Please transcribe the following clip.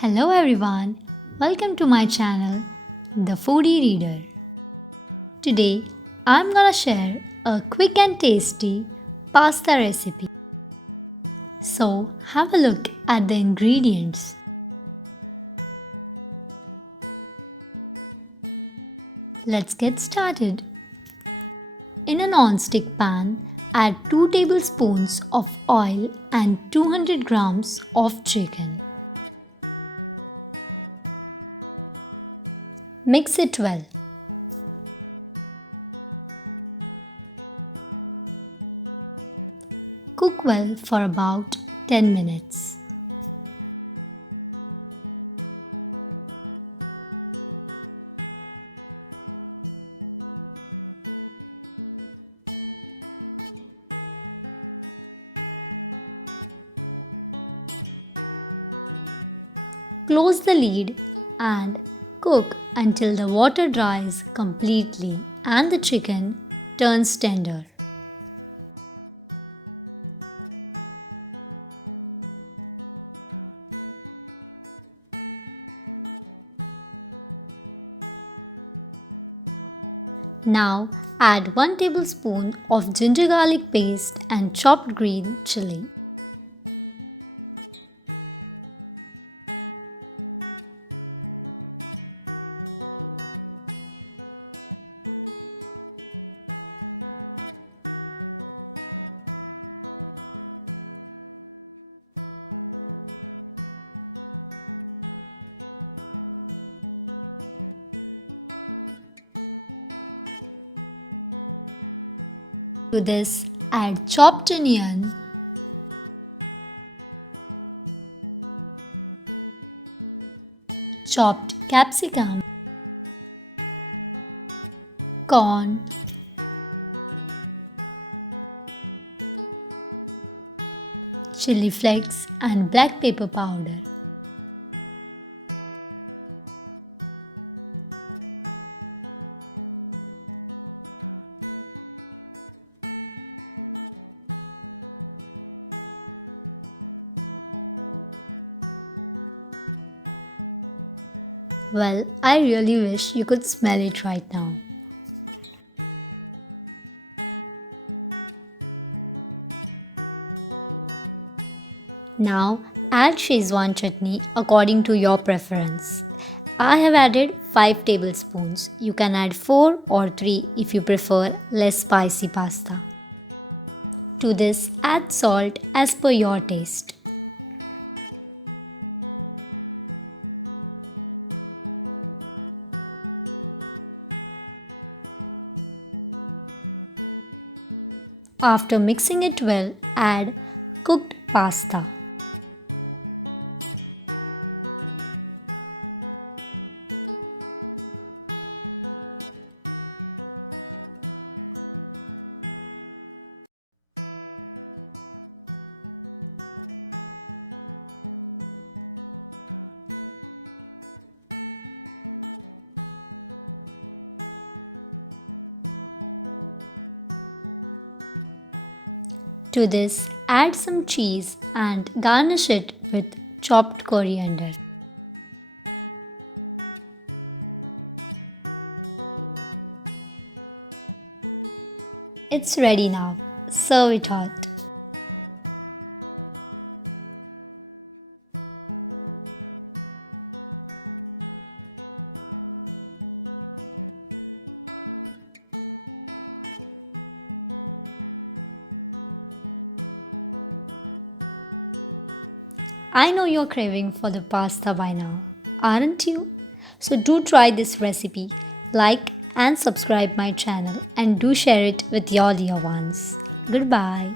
Hello everyone, welcome to my channel, The Foodie Reader. Today, I'm gonna share a quick and tasty pasta recipe. So, have a look at the ingredients. Let's get started. In a non-stick pan, add 2 tablespoons of oil and 200 grams of chicken. Mix it well. Cook well for about 10 minutes. Close the lid and cook until the water dries completely and the chicken turns tender. Now add 1 tablespoon of ginger garlic paste and chopped green chili. To this, add chopped onion, chopped capsicum, corn, chili flakes and black pepper powder. Well, I really wish you could smell it right now. Now add Szechuan chutney according to your preference. I have added 5 tablespoons. You can add 4 or 3 if you prefer less spicy pasta. To this, add salt as per your taste. After mixing it well, add cooked pasta. To this, add some cheese and garnish it with chopped coriander. It's ready now. Serve it hot. I know you're craving for the pasta by now, aren't you? So do try this recipe, like and subscribe my channel and do share it with your dear ones. Goodbye.